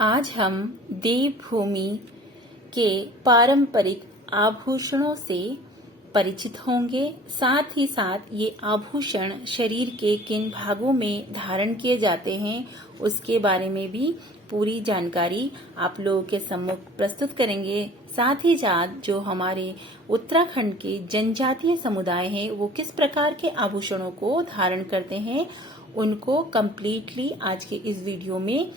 आज हम देवभूमि के पारंपरिक आभूषणों से परिचित होंगे। साथ ही साथ ये आभूषण शरीर के किन भागों में धारण किए जाते हैं उसके बारे में भी पूरी जानकारी आप लोगों के सम्मुख प्रस्तुत करेंगे। साथ ही साथ जो हमारे उत्तराखंड के जनजातीय समुदाय हैं वो किस प्रकार के आभूषणों को धारण करते हैं उनको कंप्लीटली आज के इस वीडियो में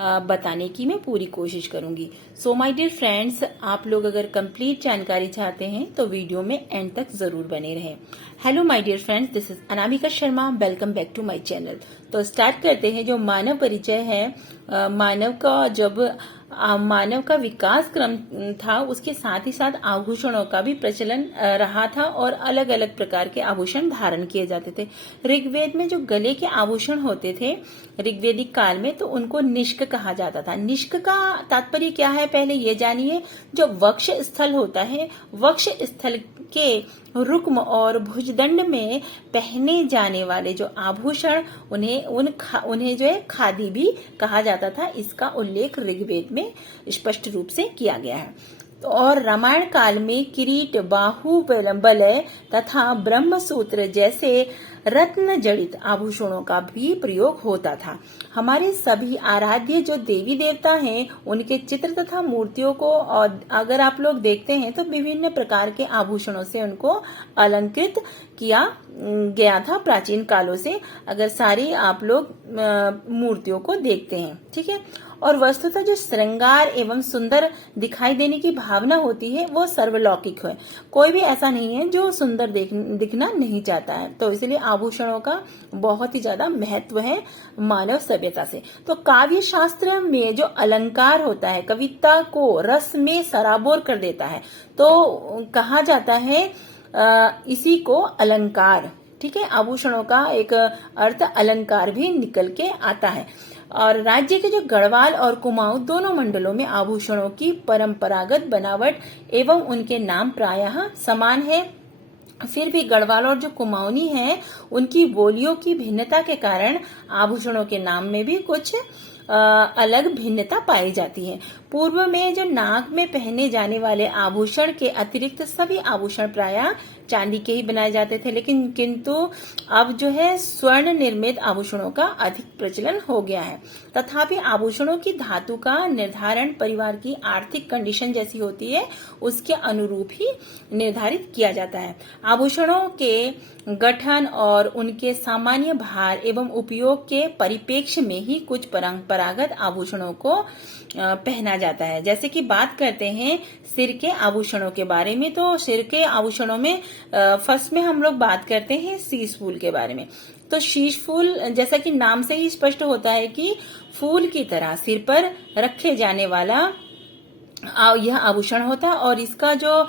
बताने की मैं पूरी कोशिश करूंगी। सो माय डियर फ्रेंड्स, आप लोग अगर कंप्लीट जानकारी चाहते हैं तो वीडियो में एंड तक जरूर बने रहें। Hello my dear friends, this is Anamika Sharma. Welcome back to my channel. तो स्टार्ट करते हैं। जो मानव परिचय है, मानव का विकास क्रम था उसके साथ ही साथ आभूषणों का भी प्रचलन रहा था और अलग अलग प्रकार के आभूषण धारण किए जाते थे। ऋग्वेद में जो गले के आभूषण होते थे ऋग्वेदिक काल में, तो उनको निष्क कहा जाता था। निष्क का तात्पर्य क्या है पहले ये जानिए। जो वक्ष स्थल होता है, वक्ष स्थल के रुक्म और भुजदंड में पहने जाने वाले जो आभूषण उन्हें जो है खादी भी कहा जाता था। इसका उल्लेख ऋग्वेद में स्पष्ट रूप से किया गया है। और रामायण काल में किरीट, बाहुबलय तथा ब्रह्मसूत्र जैसे रत्न जड़ित आभूषणों का भी प्रयोग होता था। हमारे सभी आराध्य जो देवी देवता हैं उनके चित्र तथा मूर्तियों को और अगर आप लोग देखते हैं तो विभिन्न प्रकार के आभूषणों से उनको अलंकृत किया गया था प्राचीन कालों से, अगर सारी आप लोग मूर्तियों को देखते हैं। ठीक है। और वस्तुतः जो श्रृंगार एवं सुंदर दिखाई देने की भावना होती है वो सर्वलौकिक है। कोई भी ऐसा नहीं है जो सुंदर दिखना नहीं चाहता है। तो इसलिए आभूषणों का बहुत ही ज्यादा महत्व है मानव सभ्यता से। तो काव्य शास्त्र में जो अलंकार होता है कविता को रस में सराबोर कर देता है, तो कहा जाता है इसी को अलंकार। ठीक है। आभूषणों का एक अर्थ अलंकार भी निकल के आता है। और राज्य के जो गढ़वाल और कुमाऊं दोनों मंडलों में आभूषणों की परंपरागत बनावट एवं उनके नाम प्रायः समान है। फिर भी गढ़वाल और जो कुमाऊनी है उनकी बोलियों की भिन्नता के कारण आभूषणों के नाम में भी कुछ अलग भिन्नता पाई जाती है। पूर्व में जो नाक में पहने जाने वाले आभूषण के अतिरिक्त सभी आभूषण प्रायः चांदी के ही बनाए जाते थे, लेकिन किंतु अब जो है स्वर्ण निर्मित आभूषणों का अधिक प्रचलन हो गया है। तथापि आभूषणों की धातु का निर्धारण परिवार की आर्थिक कंडीशन जैसी होती है उसके अनुरूप ही निर्धारित किया जाता है। आभूषणों के गठन और उनके सामान्य भार एवं उपयोग के परिप्रेक्ष्य में ही कुछ परंपरागत आभूषणों को पहना जाता है। जैसे कि बात करते हैं सिर के आभूषणों के बारे में, तो सिर के आभूषणों में फर्स्ट में हम लोग बात करते हैं शीश फूल के बारे में। तो शीश फूल जैसा कि नाम से ही स्पष्ट होता है कि फूल की तरह सिर पर रखे जाने वाला यह आभूषण होता है। और इसका जो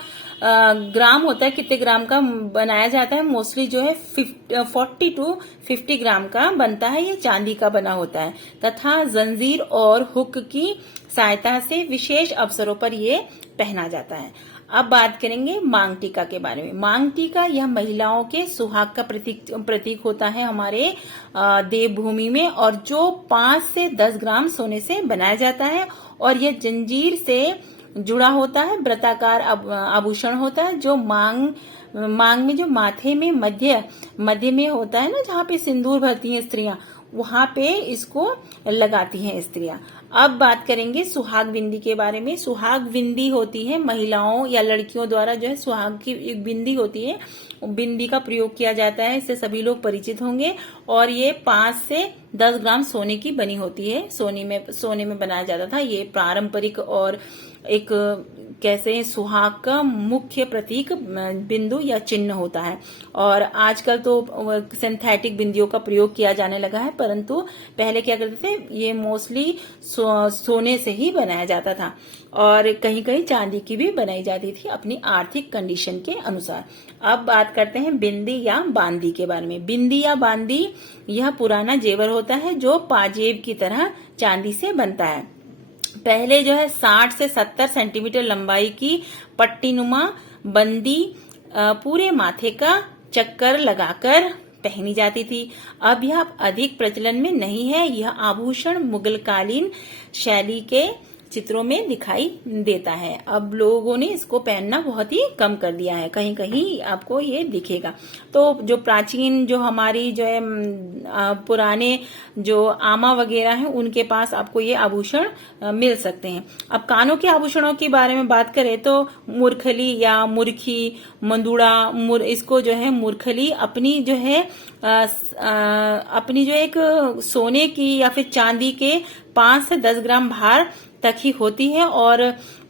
ग्राम होता है, कितने ग्राम का बनाया जाता है, मोस्टली जो है 40 to 50 ग्राम का बनता है। ये चांदी का बना होता है तथा जंजीर और हुक की सहायता से विशेष अवसरों पर ये पहना जाता है। अब बात करेंगे मांग टीका के बारे में। मांग टीका यह महिलाओं के सुहाग का प्रतीक होता है हमारे देवभूमि में, और जो 5 से 10 ग्राम सोने से बनाया जाता है और यह जंजीर से जुड़ा होता है। व्रताकार आभूषण होता है जो मांग में जो माथे में मध्य में होता है ना, जहाँ पे सिंदूर भरती हैं स्त्रियां, वहां पे इसको लगाती हैं स्त्रियां। अब बात करेंगे सुहाग बिंदी के बारे में। सुहाग बिंदी होती है महिलाओं या लड़कियों द्वारा जो है सुहाग की एक बिंदी होती है, बिंदी का प्रयोग किया जाता है। इससे सभी लोग परिचित होंगे। और ये 5 से 10 ग्राम सोने की बनी होती है। सोने में बनाया जाता था। ये पारंपरिक और एक कैसे सुहाग का मुख्य प्रतीक बिंदु या चिन्ह होता है। और आजकल तो सिंथेटिक बिंदियों का प्रयोग किया जाने लगा है, परंतु पहले क्या करते थे, ये मोस्टली सोने से ही बनाया जाता था और कहीं कहीं चांदी की भी बनाई जाती थी अपनी आर्थिक कंडीशन के अनुसार। अब बात करते हैं बिंदी या बांदी के बारे में। बिंदी या बांदी यह पुराना जेवर होता है जो पाजेब की तरह चांदी से बनता है। पहले जो है 60 से 70 सेंटीमीटर लंबाई की पट्टीनुमा बंदी पूरे माथे का चक्कर लगाकर पहनी जाती थी। अब यह अधिक प्रचलन में नहीं है। यह आभूषण मुगलकालीन शैली के चित्रों में दिखाई देता है। अब लोगों ने इसको पहनना बहुत ही कम कर दिया है, कहीं कहीं आपको ये दिखेगा। तो जो प्राचीन जो हमारी जो है पुराने जो आमा वगैरह हैं उनके पास आपको ये आभूषण मिल सकते हैं। अब कानों के आभूषणों के बारे में बात करें तो मुरखली या मुरखी, मंदुड़ा, इसको जो है मुरखली अपनी जो है अपनी जो एक सोने की या फिर चांदी के 5 से 10 ग्राम भार तक ही होती है और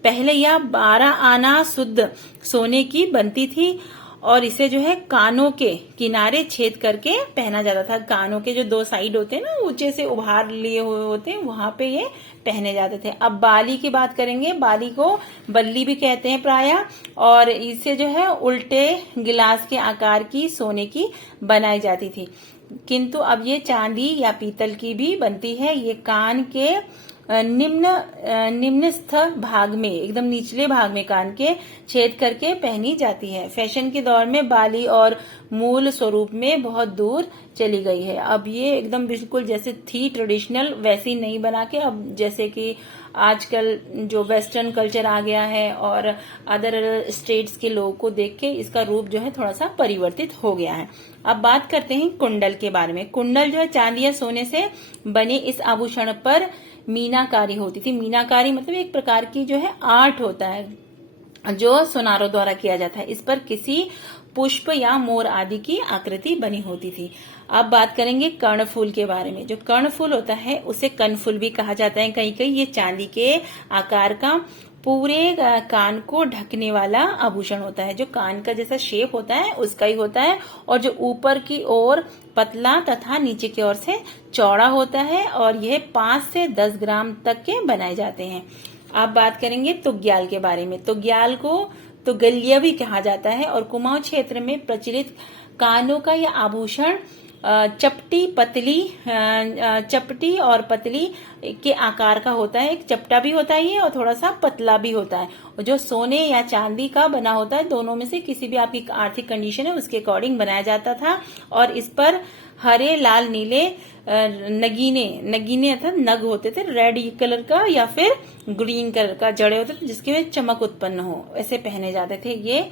पहले यह 12 आना शुद्ध सोने की बनती थी और इसे जो है कानों के किनारे छेद करके पहना जाता था। कानों के जो 2 साइड होते हैं ना, ऊंचे से उभार लिए हुए होते हैं, वहां पे ये पहने जाते थे। अब बाली की बात करेंगे। बाली को बल्ली भी कहते हैं प्रायः, और इसे जो है उल्टे गिलास के आकार की सोने की बनाई जाती थी, किंतु अब ये चांदी या पीतल की भी बनती है। ये कान के निम्नस्थ भाग में, एकदम निचले भाग में कान के छेद करके पहनी जाती है। फैशन के दौर में बाली और मूल स्वरूप में बहुत दूर चली गई है। अब ये एकदम बिल्कुल जैसे थी ट्रेडिशनल वैसी नहीं बना के, अब जैसे कि आजकल जो वेस्टर्न कल्चर आ गया है और अदर स्टेट्स के लोगों को देख के इसका रूप जो है थोड़ा सा परिवर्तित हो गया है। अब बात करते हैं कुंडल के बारे में। कुंडल जो है चांदी या सोने से बने इस आभूषण पर मीनाकारी होती थी। मीनाकारी मतलब एक प्रकार की जो है आर्ट होता है जो सुनारों द्वारा किया जाता है। इस पर किसी पुष्प या मोर आदि की आकृति बनी होती थी। अब बात करेंगे कर्णफूल के बारे में। जो कर्णफूल होता है उसे कनफूल भी कहा जाता है कहीं कहीं। ये चांदी के आकार का पूरे कान को ढकने वाला आभूषण होता है। जो कान का जैसा शेप होता है उसका ही होता है, और जो ऊपर की ओर पतला तथा नीचे की ओर से चौड़ा होता है, और यह 5 से 10 ग्राम तक के बनाए जाते हैं। अब बात करेंगे तुग्याल के बारे में। तुग्याल को तुगलिया भी कहा जाता है और कुमाऊं क्षेत्र में प्रचलित कानों का यह आभूषण चपटी और पतली के आकार का होता है। एक चपटा भी होता है ये और थोड़ा सा पतला भी होता है। और जो सोने या चांदी का बना होता है, दोनों में से किसी भी आपकी आर्थिक कंडीशन है उसके अकॉर्डिंग बनाया जाता था। और इस पर हरे, लाल, नीले नगीने अर्थात नग होते थे, रेड कलर का या फिर ग्रीन कलर का जड़े होते थे जिसके में चमक उत्पन्न हो, ऐसे पहने जाते थे ये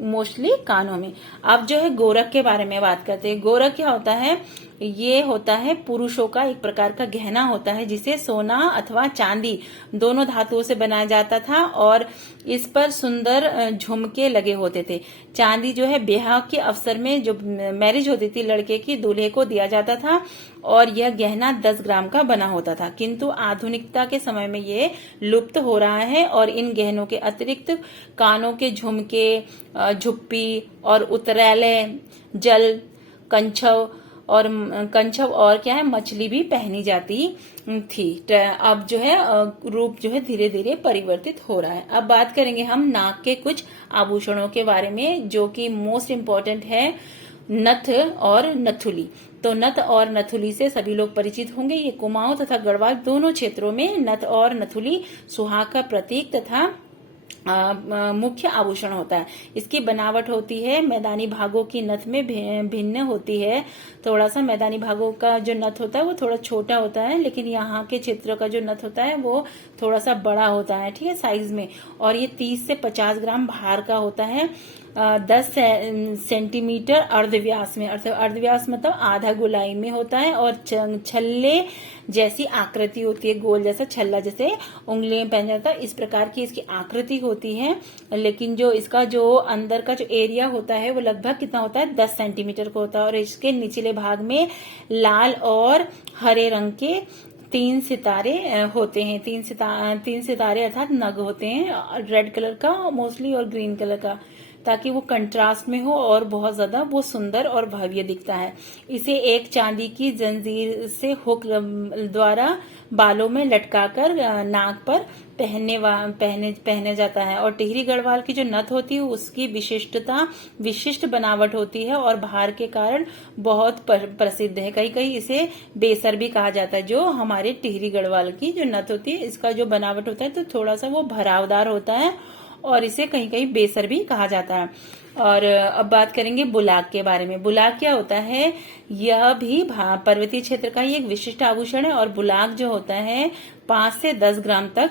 मोस्टली कानों में। अब जो है गोरख के बारे में बात करते हैं। गोरख क्या होता है? ये होता है पुरुषों का एक प्रकार का गहना होता है जिसे सोना अथवा चांदी दोनों धातुओं से बनाया जाता था और इस पर सुंदर झुमके लगे होते थे। चांदी जो है ब्याह के अवसर में जो मैरिज होती थी लड़के की, दूल्हे को दिया जाता था और यह गहना 10 ग्राम का बना होता था। किंतु आधुनिकता के समय में ये लुप्त हो रहा है और इन गहनों के अतिरिक्त कानों के झुमके, झुप्पी और उतरैले, जल, कंछव और क्या है मछली भी पहनी जाती थी। अब जो है रूप जो है धीरे धीरे परिवर्तित हो रहा है। अब बात करेंगे हम नाक के कुछ आभूषणों के बारे में जो कि मोस्ट इम्पोर्टेंट है, नथ और नथुली। तो नथ और नथुली से सभी लोग परिचित होंगे। ये कुमाऊं तथा गढ़वाल दोनों क्षेत्रों में नथ और नथुली सुहाग का प्रतीक तथा मुख्य आभूषण होता है। इसकी बनावट होती है मैदानी भागों की नथ में भिन्न होती है। थोड़ा सा मैदानी भागों का जो नथ होता है वो थोड़ा छोटा होता है, लेकिन यहाँ के क्षेत्र का जो नथ होता है वो थोड़ा सा बड़ा होता है, ठीक है, साइज में। और ये 30 से 50 ग्राम भार का होता है। 10 सेंटीमीटर अर्धव्यास में, अर्धव्यास मतलब आधा गोलाई में होता है और छल्ले जैसी आकृति होती है, गोल जैसा छल्ला जैसे उंगली में पहन जाता है, इस प्रकार की इसकी आकृति होती है। लेकिन जो इसका जो अंदर का जो एरिया होता है वो लगभग कितना होता है 10 सेंटीमीटर का होता है और इसके निचले भाग में लाल और हरे रंग के 3 सितारे होते हैं। 3 सितारे अर्थात नग होते हैं, रेड कलर का मोस्टली और ग्रीन कलर का, ताकि वो कंट्रास्ट में हो और बहुत ज्यादा वो सुंदर और भव्य दिखता है। इसे एक चांदी की जंजीर से हुक द्वारा बालों में लटकाकर नाक पर पहने जाता है। और टिहरी गढ़वाल की जो नथ होती है उसकी विशिष्ट बनावट होती है और भार के कारण बहुत प्रसिद्ध है। कहीं कहीं इसे बेसर भी कहा जाता है। जो हमारे टिहरी गढ़वाल की जो नथ होती है इसका जो बनावट होता है तो थोड़ा सा वो भरावदार होता है और इसे कहीं कहीं बेसर भी कहा जाता है। और अब बात करेंगे बुलाक के बारे में। बुलाक क्या होता है? यह भी पर्वतीय क्षेत्र का ही एक विशिष्ट आभूषण है और बुलाक जो होता है 5 से 10 ग्राम तक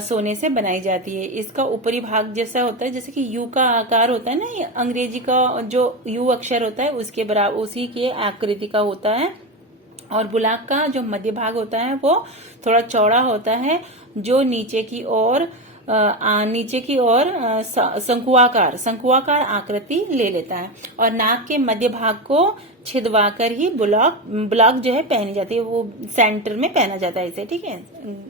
सोने से बनाई जाती है। इसका ऊपरी भाग जैसा होता है, जैसे कि यू का आकार होता है ना, ये अंग्रेजी का जो यू अक्षर होता है उसके बराबर उसी के आकृति का होता है। और बुलाक का जो मध्य भाग होता है वो थोड़ा चौड़ा होता है, जो नीचे की ओर शंकुआकार आकृति ले लेता है। और नाक के मध्य भाग को छिदवाकर ही बुलाक जो है पहनी जाती है, वो सेंटर में पहना जाता है इसे, ठीक है,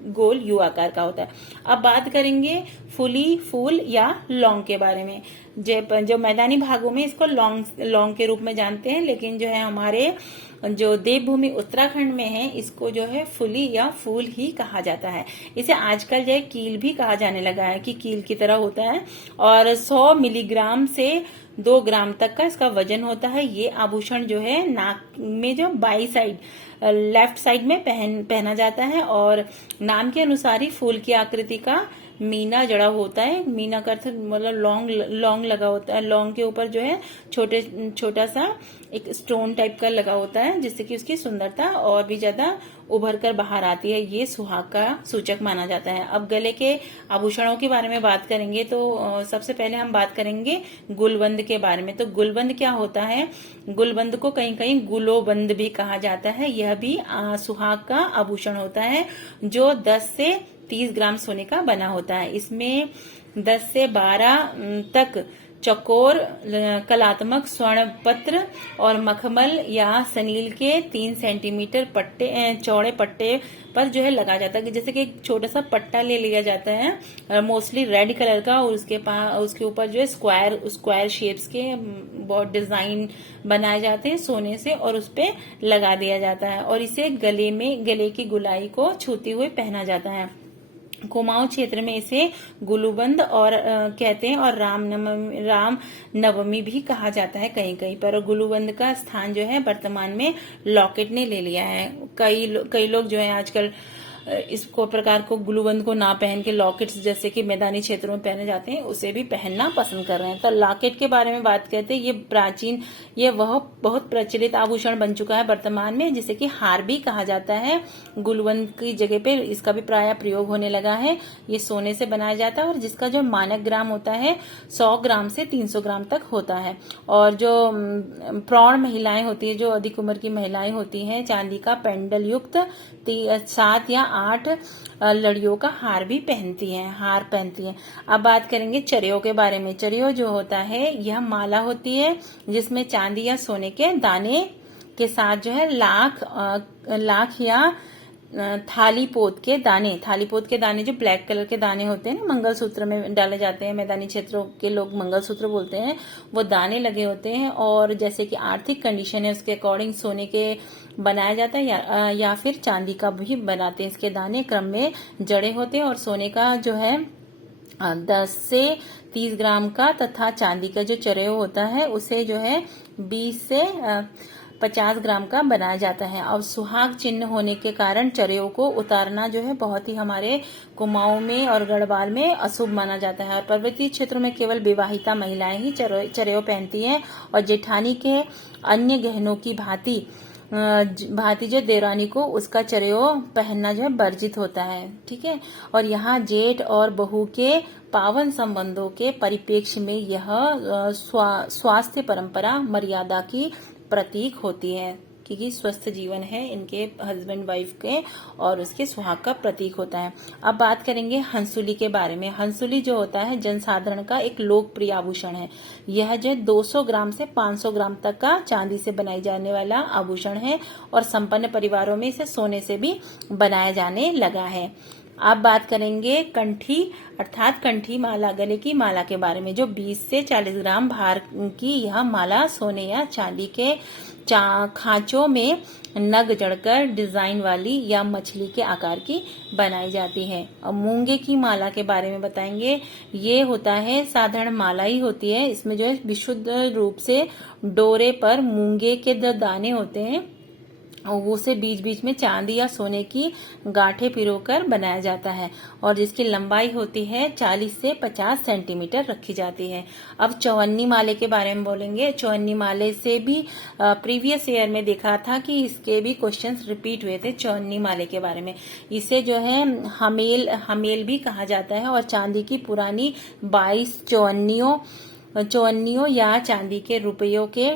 गोल यू आकार का होता है। अब बात करेंगे फुली, फूल या लौंग के बारे में। जो मैदानी भागों में इसको लौंग के रूप में जानते हैं, लेकिन जो है हमारे जो देवभूमि उत्तराखंड में है इसको जो है फुली या फूल ही कहा जाता है। इसे आजकल जो है कील भी कहा जाने लगा है कि कील की तरह होता है और 100 मिलीग्राम से 2 ग्राम तक का इसका वजन होता है। ये आभूषण जो है नाक में जो बाई साइड लेफ्ट साइड में पहना जाता है और नाम के अनुसार ही फूल की आकृति का मीना जड़ा होता है। मीना का अर्थ मतलब लौंग लगा होता है। लौंग के ऊपर जो है छोटा सा एक स्टोन टाइप का लगा होता है, जिससे कि उसकी सुंदरता और भी ज्यादा उभर कर बाहर आती है। ये सुहाग का सूचक माना जाता है। अब गले के आभूषणों के बारे में बात करेंगे तो सबसे पहले हम बात करेंगे गुलबंद के बारे में। तो गुलबंद क्या होता है? गुलबंद को कहीं कहीं गुलोबंद भी कहा जाता है। यह भी सुहाग का आभूषण होता है जो 10 से 30 ग्राम सोने का बना होता है। इसमें 10 से 12 तक चकोर कलात्मक स्वर्ण पत्र और मखमल या सनील के 3 सेंटीमीटर चौड़े पट्टे पर जो है लगा जाता है। जैसे कि एक छोटा सा पट्टा ले लिया जाता है मोस्टली रेड कलर का और उसके ऊपर जो है स्क्वायर शेप्स के बहुत डिजाइन बनाए जाते हैं सोने से और उस पे लगा दिया जाता है और इसे गले की गुलाई को छूते हुए पहना जाता है। कुमाऊं क्षेत्र में इसे गुलूबंद और कहते हैं और राम नवमी भी कहा जाता है कहीं कहीं पर। और गुलूबंद का स्थान जो है वर्तमान में लॉकेट ने ले लिया है। कई लोग जो है आजकल इसको प्रकार को गुलूबंद को ना पहन के लॉकेट्स जैसे कि मैदानी क्षेत्रों में पहने जाते हैं उसे भी पहनना पसंद कर रहे हैं। तो लॉकेट के बारे में बात करते हैं, ये बहुत प्रचलित आभूषण बन चुका है वर्तमान में, जिसे कि हार भी कहा जाता है। गुलूबंद की जगह पे इसका भी प्राय प्रयोग होने लगा है। ये सोने से बनाया जाता है और जिसका जो मानक ग्राम होता है 100 ग्राम से 300 ग्राम तक होता है। और जो प्रौढ़ महिलाएं होती है, जो अधिक उम्र की महिलाएं होती हैं, चांदी का पेंडल युक्त 7 या 8 लड़ियों का हार पहनती हैं। अब बात करेंगे चरियो के बारे में। चरियो जो होता है यह माला होती है जिसमें चांदी या सोने के दाने के साथ जो है लाख या थालीपोत के दाने जो ब्लैक कलर के दाने होते हैं ना, मंगलसूत्र में डाले जाते हैं, मैदानी क्षेत्रों के लोग मंगलसूत्र बोलते हैं, वो दाने लगे होते हैं। और जैसे कि आर्थिक कंडीशन है उसके अकॉर्डिंग सोने के बनाया जाता है या फिर चांदी का भी बनाते हैं। इसके दाने क्रम में जड़े होते हैं और सोने का जो है 10 से 30 ग्राम का तथा चांदी का जो चरेयो होता है उसे जो है 20 से 50 ग्राम का बनाया जाता है। और सुहाग चिन्ह होने के कारण चरेयों को उतारना जो है बहुत ही हमारे कुमाऊं में और गढ़वाल में अशुभ माना जाता है। और पर्वतीय क्षेत्रों में केवल विवाहिता महिलाएं ही चरेयो पहनती हैं और जेठानी के अन्य गहनों की भांति जो देवरानी को उसका चरेयो पहनना जो है वर्जित होता है, ठीक है। और यहाँ जेठ और बहू के पावन संबंधों के परिप्रेक्ष्य में यह स्वास्थ्य परंपरा मर्यादा की प्रतीक होती है, क्योंकि स्वस्थ जीवन है इनके हस्बैंड वाइफ के और उसके सुहाग का प्रतीक होता है। अब बात करेंगे हंसुली के बारे में। हंसुली जो होता है जनसाधारण का एक लोकप्रिय आभूषण है। यह जो 200 ग्राम से 500 ग्राम तक का चांदी से बनाई जाने वाला आभूषण है और संपन्न परिवारों में इसे सोने से भी बनाया जाने लगा है। अब बात करेंगे कंठी अर्थात कंठी माला, गले की माला के बारे में, जो 20 से 40 ग्राम भार की यह माला सोने या चांदी के खांचों में नग जड़कर डिजाइन वाली या मछली के आकार की बनाई जाती है। अब मूंगे की माला के बारे में बताएंगे। ये होता है साधारण माला ही होती है। इसमें जो है विशुद्ध रूप से डोरे पर मूंगे के दाने होते हैं और उसे बीच बीच में चांदी या सोने की गांठें पिरोकर बनाया जाता है और जिसकी लंबाई होती है 40 से 50 सेंटीमीटर रखी जाती है। अब चौवन्नी माले के बारे में बोलेंगे। चौवन्नी माले से भी प्रीवियस ईयर में देखा था कि इसके भी क्वेश्चंस रिपीट हुए थे चौवन्नी माले के बारे में। इसे जो है हमेल भी कहा जाता है और चांदी की पुरानी 22 चौवन्नियों या चांदी के रुपयों के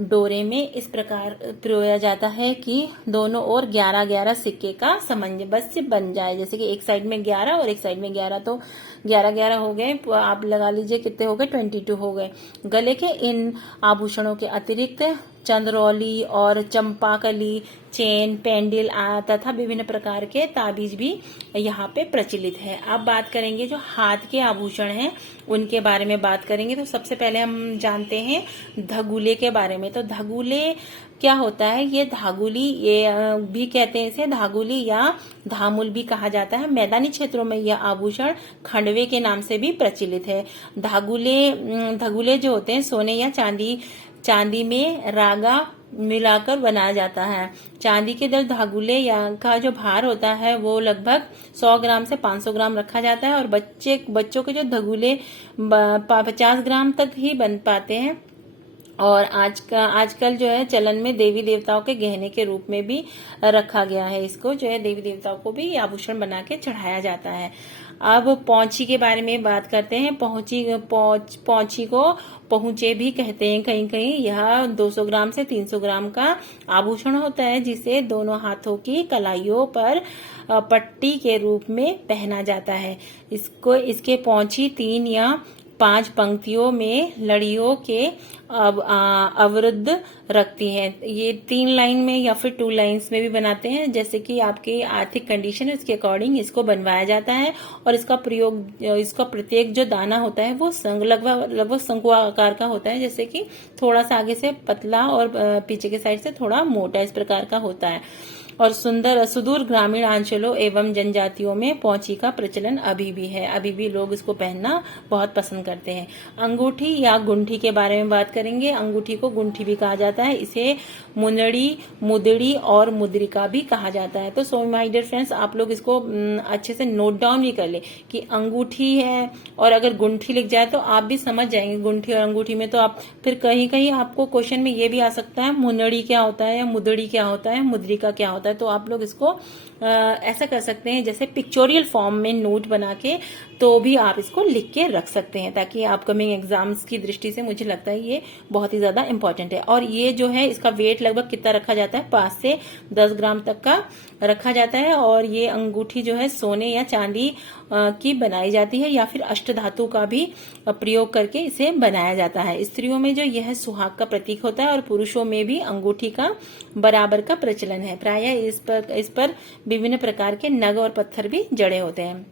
डोरे में इस प्रकार पिरोया जाता है कि दोनों ओर 11-11 सिक्के का सामंजस्य बन जाए। जैसे कि एक साइड में 11 और एक साइड में 11, तो 11-11 हो गए, आप लगा लीजिए कितने हो गए, 22 हो गए। गले के इन आभूषणों के अतिरिक्त चंद्रौली और चंपाकली, चेन, पेंडिल तथा विभिन्न प्रकार के ताबीज भी यहाँ पे प्रचलित है। अब बात करेंगे जो हाथ के आभूषण हैं उनके बारे में बात करेंगे। तो सबसे पहले हम जानते हैं धगुले के बारे में। तो धगुले क्या होता है? ये धागुली, ये भी कहते हैं इसे धागुली या धामुल भी कहा जाता है। मैदानी क्षेत्रों में यह आभूषण खंडवे के नाम से भी प्रचलित है। धगुले जो होते हैं सोने या चांदी में रागा मिलाकर बनाया जाता है। चांदी के दल धागुले या का जो भार होता है वो लगभग 100 ग्राम से 500 ग्राम रखा जाता है और बच्चों के जो धगुले 50 ग्राम तक ही बन पाते हैं। और आजकल जो है चलन में देवी देवताओं के गहने के रूप में भी रखा गया है। इसको जो है देवी देवताओं को भी आभूषण बना के चढ़ाया जाता है। अब पौंची के बारे में बात करते हैं। पौंची को पहुंचे भी कहते हैं कहीं कहीं। यह 200 ग्राम से 300 ग्राम का आभूषण होता है जिसे दोनों हाथों की कलाइयों पर पट्टी के रूप में पहना जाता है। इसके पौंची 3 या 5 पंक्तियों में लड़ियों के अवरुद्ध रखती हैं। ये 3 लाइन में या फिर 2 लाइन्स में भी बनाते हैं, जैसे कि आपकी आर्थिक कंडीशन है उसके अकॉर्डिंग इसको बनवाया जाता है। और इसका प्रत्येक जो दाना होता है वो लगभग शंकु आकार का होता है, जैसे कि थोड़ा सा आगे से पतला और पीछे के साइड से थोड़ा मोटा, इस प्रकार का होता है। और सुदूर ग्रामीण अंचलों एवं जनजातियों में पौंची का प्रचलन अभी भी है। अभी भी लोग इसको पहनना बहुत पसंद करते हैं। अंगूठी या गुंठी के बारे में बात करेंगे। अंगूठी को गुंठी भी कहा जाता है। इसे मुदड़ी और मुद्रिका भी कहा जाता है। तो सो माय डियर फ्रेंड्स, आप लोग इसको अच्छे से नोट डाउन भी कर ले कि अंगूठी है और अगर गुंठी लिख जाए तो आप भी समझ जाएंगे गुंठी और अंगूठी में। तो आप फिर कहीं कहीं आपको क्वेश्चन में ये भी आ सकता है मुनड़ी क्या होता है या मुदड़ी क्या होता है, मुद्रिका क्या होता है। तो आप लोग इसको ऐसा कर सकते हैं जैसे पिक्चोरियल फॉर्म में नोट बना के, तो भी आप इसको लिख के रख सकते हैं, ताकि अपकमिंग एग्जाम्स की दृष्टि से मुझे लगता है ये बहुत ही ज्यादा इंपॉर्टेंट है। और ये जो है इसका वेट लगभग कितना रखा जाता है? 5 से 10 ग्राम तक का रखा जाता है। और ये अंगूठी जो है सोने या चांदी की बनाई जाती है या फिर अष्टधातु का भी प्रयोग करके इसे बनाया जाता है। स्त्रियों में जो यह सुहाग का प्रतीक होता है और पुरुषों में भी अंगूठी का बराबर का प्रचलन है। प्रायः इस पर विभिन्न प्रकार के नग और पत्थर भी जड़े होते हैं।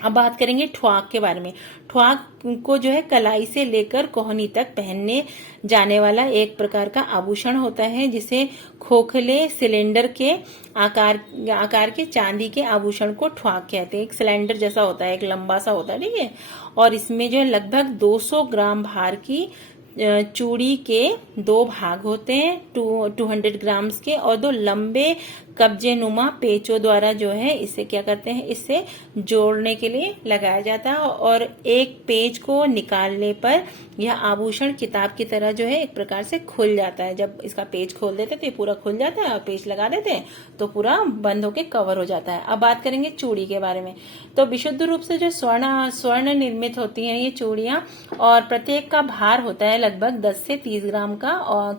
अब बात करेंगे ठुआक के बारे में। ठुआक को जो है कलाई से लेकर कोहनी तक पहनने जाने वाला एक प्रकार का आभूषण होता है, जिसे खोखले सिलेंडर के आकार के चांदी के आभूषण को ठुआक कहते हैं। एक सिलेंडर जैसा होता है, एक लंबा सा होता है, ठीक है। और इसमें जो है लगभग 200 ग्राम भार की चूड़ी के 2 भाग होते हैं, 200 ग्राम्स के, और 2 लंबे कब्जे नुमा पेचों द्वारा जो है इसे क्या करते हैं, इससे जोड़ने के लिए लगाया जाता है। और एक पेच को निकालने पर यह आभूषण किताब की तरह जो है एक प्रकार से खुल जाता है। जब इसका पेच खोल देते तो ये पूरा खुल जाता है, और पेच लगा देते हैं तो पूरा बंद होके कवर हो जाता है। अब बात करेंगे चूड़ी के बारे में। तो विशुद्ध रूप से जो स्वर्ण निर्मित होती हैं ये चूड़ियां, और प्रत्येक का भार होता है लगभग 10 से 30 ग्राम का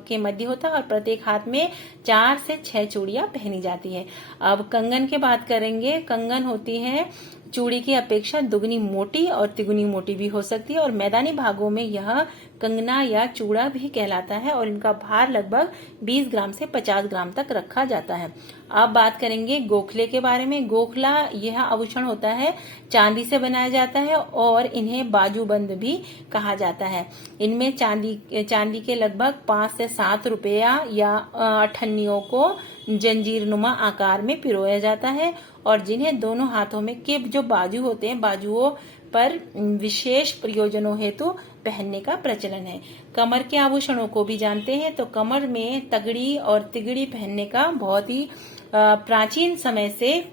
के मध्य होता है, और प्रत्येक हाथ में 4 से 6 चूड़ियां पहनी जाती है। अब कंगन की बात करेंगे। कंगन होती है चूड़ी की अपेक्षा दुगनी मोटी और तिगुनी मोटी भी हो सकती है, और मैदानी भागों में यह कंगना या चूड़ा भी कहलाता है, और इनका भार लगभग 20 ग्राम से 50 ग्राम तक रखा जाता है। अब बात करेंगे गोखले के बारे में। गोखला यह आभूषण होता है, चांदी से बनाया जाता है, और इन्हें बाजूबंद भी कहा जाता है। इनमें चांदी के लगभग 5 से 7 रुपया या अठन्नियों को जंजीरनुमा आकार में पिरोया जाता है और जिन्हें दोनों हाथों में के जो बाजू होते हैं, बाजुओं पर विशेष प्रयोजनों हेतु पहनने का प्रचलन है। कमर के आभूषणों को भी जानते हैं तो कमर में तगड़ी और तिगड़ी पहनने का बहुत ही प्राचीन समय से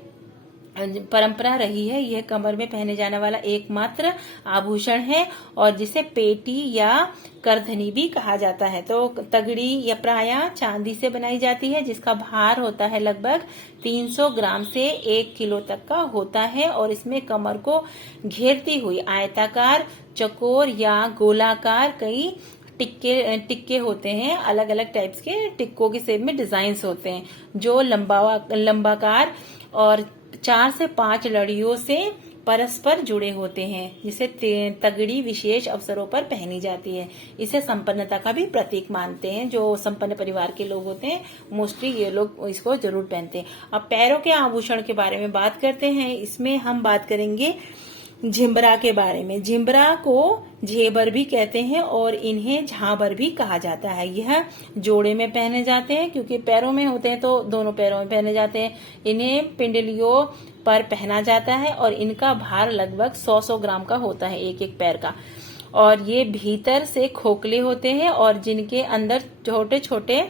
परंपरा रही है। यह कमर में पहने जाने वाला एकमात्र आभूषण है और जिसे पेटी या करधनी भी कहा जाता है। तो तगड़ी या प्रायः चांदी से बनाई जाती है जिसका भार होता है लगभग 300 ग्राम से 1 किलो तक का होता है और इसमें कमर को घेरती हुई आयताकार, चौकोर या गोलाकार कई टिक्के होते हैं। अलग अलग टाइप्स के टिक्कों के शेप में डिजाइन्स होते हैं जो लंबाकार और 4 से 5 लड़ियों से परस्पर जुड़े होते हैं, जिसे तगड़ी विशेष अवसरों पर पहनी जाती है। इसे संपन्नता का भी प्रतीक मानते हैं। जो संपन्न परिवार के लोग होते हैं मोस्टली ये लोग इसको जरूर पहनते हैं। अब पैरों के आभूषण के बारे में बात करते हैं। इसमें हम बात करेंगे झिंबरा के बारे में। झिंबरा को झेबर भी कहते हैं और इन्हें झाबर भी कहा जाता है। यह जोड़े में पहने जाते हैं क्योंकि पैरों में होते हैं तो दोनों पैरों में पहने जाते हैं। इन्हें पिंडलियों पर पहना जाता है और इनका भार लगभग 100 ग्राम का होता है एक एक पैर का। और ये भीतर से खोखले होते हैं और जिनके अंदर छोटे छोटे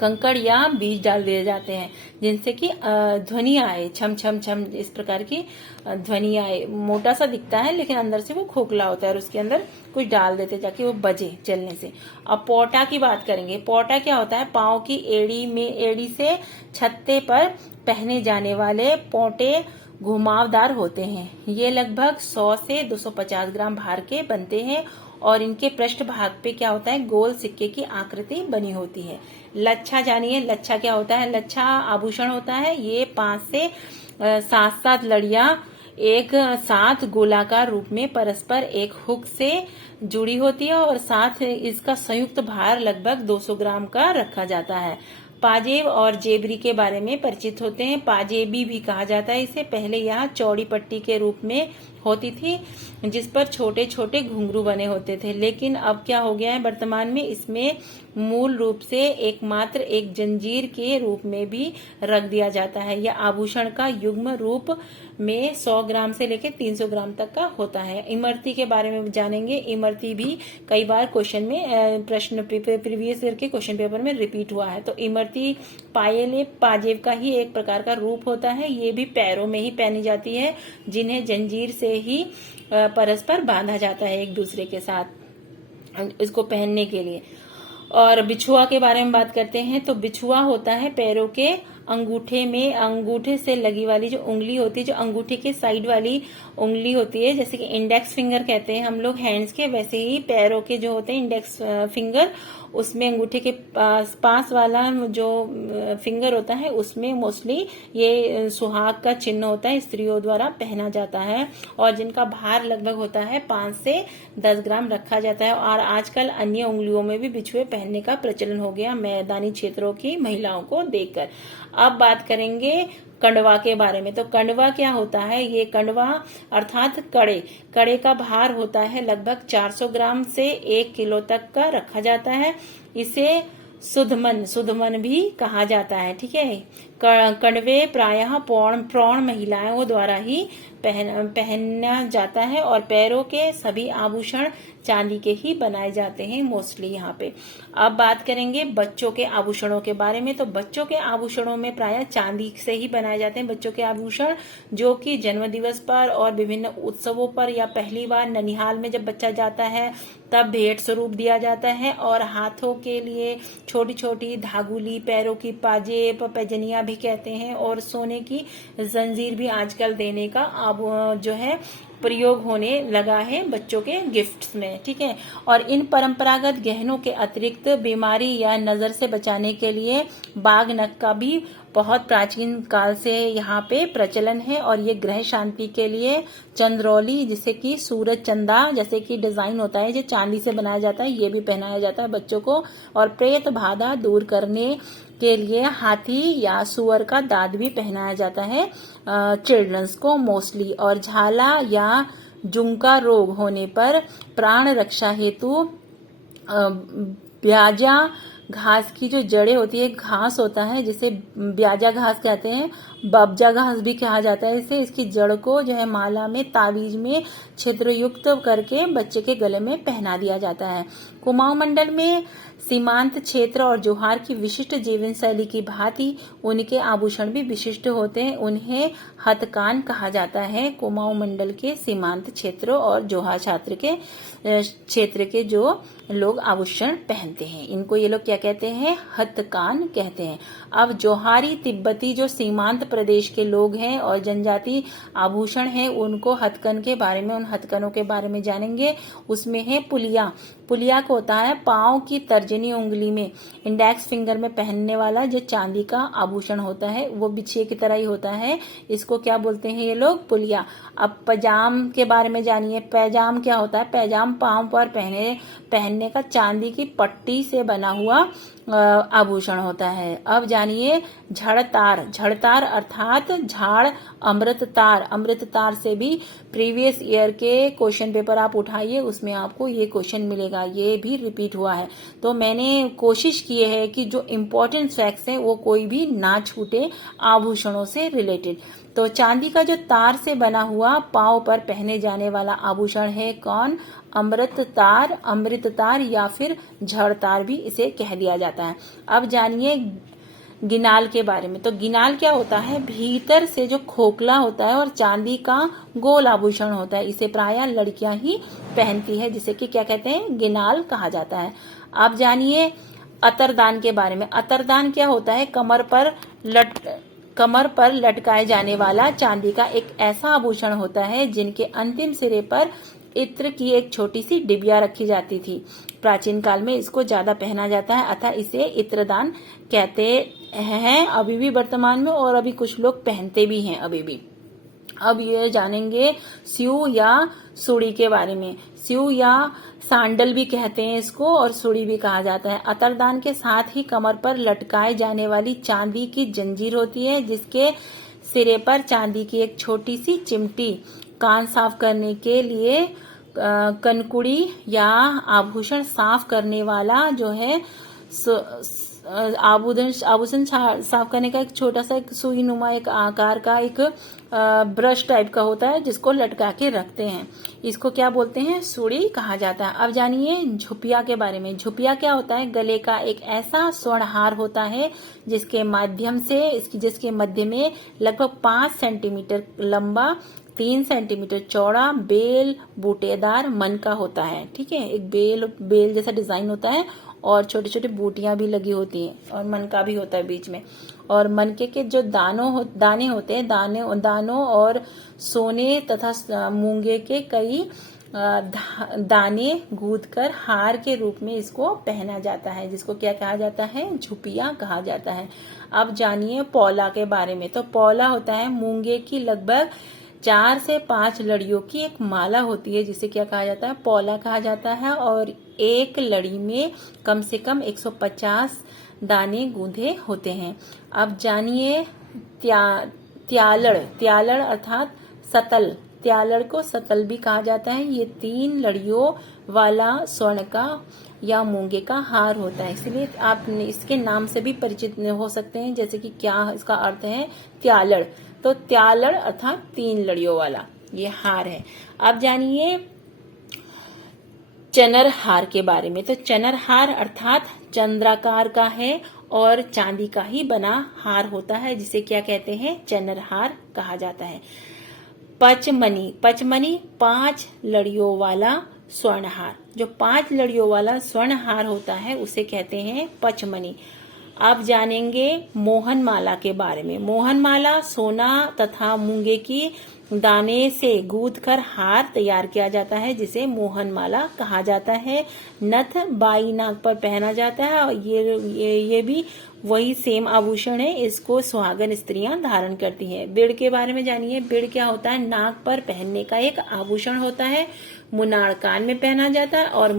कंकड़ या बीज डाल दिए जाते हैं जिनसे कि ध्वनि आए, छम छम छम, इस प्रकार की ध्वनि आए। मोटा सा दिखता है लेकिन अंदर से वो खोखला होता है और उसके अंदर कुछ डाल देते ताकि वो बजे चलने से। अब पोटा की बात करेंगे। पोटा क्या होता है? पांव की एड़ी से छत्ते पर पहने जाने वाले पोटे घुमावदार होते हैं। ये लगभग 100 से 250 ग्राम भार के बनते हैं और इनके पृष्ठ भाग पे क्या होता है? गोल सिक्के की आकृति बनी होती है। लच्छा जानिए, लच्छा क्या होता है? लच्छा आभूषण होता है। ये 5 से 7 लड़ियां एक साथ गोलाकार रूप में परस्पर एक हुक से जुड़ी होती है और साथ इसका संयुक्त भार लगभग 200 ग्राम का रखा जाता है। पाजेब और जेबरी के बारे में परिचित होते हैं। पाजेबी भी कहा जाता है इसे। पहले यह चौड़ी पट्टी के रूप में होती थी जिस पर छोटे छोटे घुंघरू बने होते थे, लेकिन अब क्या हो गया है? वर्तमान में इसमें मूल रूप से एकमात्र एक जंजीर के रूप में भी रख दिया जाता है। यह आभूषण का युग्म रूप में 100 ग्राम से लेकर 300 ग्राम तक का होता है। इमरती के बारे में जानेंगे। इमरती भी कई बार क्वेश्चन में प्रश्न प्रीवियस ईयर के क्वेश्चन पेपर में रिपीट हुआ है। तो इमरती पायेले पाजेब का ही एक प्रकार का रूप होता है। ये भी पैरों में ही पहनी जाती है जिन्हें जंजीर से ही परस्पर बांधा जाता है एक दूसरे के साथ इसको पहनने के लिए। और बिछुआ के बारे में बात करते हैं तो बिछुआ होता है पैरों के अंगूठे से लगी वाली जो उंगली होती है, जो अंगूठे के साइड वाली उंगली होती है, जैसे कि इंडेक्स फिंगर कहते हैं हम लोग हैंड्स के, वैसे ही पैरों के जो होते हैं इंडेक्स फिंगर, उसमें अंगूठे के पास वाला जो फिंगर होता है उसमें मोस्टली ये सुहाग का चिन्ह होता है, स्त्रियों द्वारा पहना जाता है और जिनका भार लगभग होता है 5 से 10 ग्राम रखा जाता है। और आजकल अन्य उंगलियों में भी बिछुए पहनने का प्रचलन हो गया मैदानी क्षेत्रों की महिलाओं को देखकर। अब बात करेंगे कंडवा के बारे में। तो कंडवा क्या होता है? ये कंडवा अर्थात कड़े का भार होता है लगभग 400 ग्राम से 1 किलो तक का रखा जाता है। इसे सुधमन भी कहा जाता है। ठीक है। कंडवे प्रायः प्रौढ़ महिलाओं द्वारा ही पहना जाता है और पैरों के सभी आभूषण चांदी के ही बनाए जाते हैं मोस्टली यहाँ पे। अब बात करेंगे बच्चों के आभूषणों के बारे में। तो बच्चों के आभूषणों में प्रायः चांदी से ही बनाए जाते हैं बच्चों के आभूषण, जो कि जन्म दिवस पर और विभिन्न उत्सवों पर या पहली बार ननिहाल में जब बच्चा जाता है तब भेंट स्वरूप दिया जाता है। और हाथों के लिए छोटी छोटी धागुली, पैरों की पाजेब, पैजनिया भी कहते हैं, और सोने की जंजीर भी आजकल देने का अब जो है प्रयोग होने लगा है बच्चों के गिफ्ट्स में। ठीक है। और इन परंपरागत गहनों के अतिरिक्त बीमारी या नजर से बचाने के लिए बाघ नख का भी बहुत प्राचीन काल से यहाँ पे प्रचलन है। और ये ग्रह शांति के लिए चंद्रौली, जिसे कि सूरज चंदा जैसे कि डिजाइन होता है जो चांदी से बनाया जाता है, ये भी पहनाया जाता है बच्चों को। और प्रेत बाधा दूर करने के लिए हाथी या सुअर का दांत भी पहनाया जाता है चिल्ड्रंस को मोस्टली। और झाला या जुंका रोग होने पर प्राण रक्षा हेतु ब्याजा घास की जो जड़ें होती है, घास होता है जिसे ब्याजा घास कहते हैं, बब्जा घास भी कहा जाता है इसे। इसकी जड़ को जो है माला में, तावीज में छिद्रयुक्त करके बच्चे के गले में पहना दिया जाता है। कुमाऊं मंडल में सीमांत क्षेत्र और जोहार की विशिष्ट जीवन शैली की भांति उनके आभूषण भी विशिष्ट होते हैं। उन्हें हथकान कहा जाता है। कुमाऊं मंडल के सीमांत क्षेत्र और जोहार क्षेत्र के जो लोग आभूषण पहनते हैं, इनको ये लोग क्या कहते हैं? हथकान कहते हैं। अब जोहारी तिब्बती जो सीमांत प्रदेश के लोग हैं और जनजाति आभूषण हैं, उनको हथकन के बारे में, उन हथकनों के बारे में जानेंगे। उसमें है पुलिया। पुलिया को होता है पांव की तर्जनी उंगली में, इंडेक्स फिंगर में पहनने वाला जो चांदी का आभूषण होता है, वो बिछिए की तरह ही होता है। इसको क्या बोलते हैं ये लोग? पुलिया। अब पैजाम के बारे में जानिए। पैजाम क्या होता है? पैजाम पांव पर पहनने का चांदी की पट्टी से बना हुआ आभूषण होता है। अब जानिए झड़तार। झड़तार अर्थात झाड़ अमृत तार। अमृत तार से भी प्रीवियस ईयर के क्वेश्चन पेपर आप उठाइए, उसमें आपको ये क्वेश्चन मिलेगा, ये भी रिपीट हुआ है। तो मैंने कोशिश की है कि जो इम्पोर्टेंट फैक्ट्स हैं वो कोई भी ना छूटे आभूषणों से रिलेटेड। तो चांदी का जो तार से बना हुआ पांव पर पहने जाने वाला आभूषण है कौन? अमृत तार, अमृत तार या फिर झड़ तार भी इसे कह दिया जाता है। अब जानिए गिनाल के बारे में। तो गिनाल क्या होता है? भीतर से जो खोखला होता है और चांदी का गोल आभूषण होता है, इसे प्रायः लड़कियां ही पहनती है, जिसे कि क्या कहते हैं? गिनाल कहा जाता है। अब जानिए अतरदान के बारे में। अतरदान क्या होता है? कमर पर लटकाए जाने वाला चांदी का एक ऐसा आभूषण होता है जिनके अंतिम सिरे पर इत्र की एक छोटी सी डिबिया रखी जाती थी। प्राचीन काल में इसको ज्यादा पहना जाता है, अतः इसे इत्रदान कहते हैं अभी भी वर्तमान में, और अभी कुछ लोग पहनते भी हैं अभी भी। अब ये जानेंगे स्यू या सुड़ी के बारे में। स्यू या सांडल भी कहते हैं इसको, और सुड़ी भी कहा जाता है। अतरदान के साथ ही कमर पर लटकाए जाने वाली चांदी की जंजीर होती है, जिसके सिरे पर चांदी की एक छोटी सी चिमटी, कान साफ करने के लिए कनकुड़ी या आभूषण साफ करने वाला जो है आभूषण साफ करने का एक छोटा सा एक सुई नुमा एक आकार का एक ब्रश टाइप का होता है, जिसको लटका के रखते हैं। इसको क्या बोलते हैं? सुड़ी कहा जाता है। अब जानिए झुपिया के बारे में। झुपिया क्या होता है? गले का एक ऐसा स्वर्ण हार होता है जिसके मध्य में लगभग 5 सेंटीमीटर लंबा, 3 सेंटीमीटर चौड़ा, बेल बूटेदार मन का होता है। ठीक है, एक बेल जैसा डिजाइन होता है और छोटे छोटे बूटियां भी लगी होती हैं और मन का भी होता है बीच में। और मनके के जो दाने होते हैं, दानों और सोने तथा मूंगे के कई दाने गूंथकर हार के रूप में इसको पहना जाता है, जिसको क्या कहा जाता है? झुपिया कहा जाता है। अब जानिए पौला के बारे में। तो पौला होता है मूंगे की लगभग 4 से 5 लड़ियों की एक माला होती है, जिसे क्या कहा जाता है? पौला कहा जाता है। और एक लड़ी में कम से कम 150 दाने गूंधे होते हैं। अब जानिए त्यालड़ अर्थात सतल। त्यालड़ को सतल भी कहा जाता है। ये 3 लड़ियों वाला स्वर्ण का या मूंगे का हार होता है, इसलिए आप इसके नाम से भी परिचित हो सकते हैं, जैसे कि क्या इसका अर्थ है? त्यालड़। तो त्यालड़ अर्थात 3 लड़ियों वाला ये हार है। अब जानिए चनर हार के बारे में। तो चनर हार अर्थात चंद्राकार का है और चांदी का ही बना हार होता है, जिसे क्या कहते हैं? चनर हार कहा जाता है। पचमनी 5 लड़ियों वाला स्वर्ण हार। जो 5 लड़ियों वाला स्वर्ण हार होता है उसे कहते हैं पचमनी। अब जानेंगे मोहनमाला के बारे में। मोहनमाला सोना तथा मूंगे की दाने से गूंथकर हार तैयार किया जाता है, जिसे मोहनमाला कहा जाता है। नथ बाई नाक पर पहना जाता है और ये भी वही सेम आभूषण है। इसको सुहागन स्त्रियां धारण करती हैं। बिड़ के बारे में जानिए। बिड़ क्या होता है? नाक पर पहनने का एक आभूषण होता है। मुनार कान में पहना जाता है। और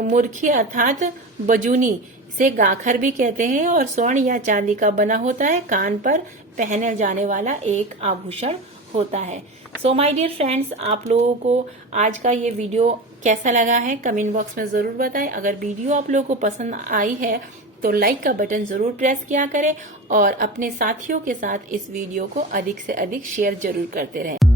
मुर्खी अर्थात बजूनी से गाखर भी कहते हैं और स्वर्ण या चांदी का बना होता है। कान पर पहने जाने वाला एक आभूषण होता है। सो माय डियर फ्रेंड्स, आप लोगों को आज का ये वीडियो कैसा लगा है कमेंट बॉक्स में जरूर बताएं। अगर वीडियो आप लोगों को पसंद आई है तो लाइक का बटन जरूर प्रेस किया करें और अपने साथियों के साथ इस वीडियो को अधिक से अधिक शेयर जरूर करते रहें।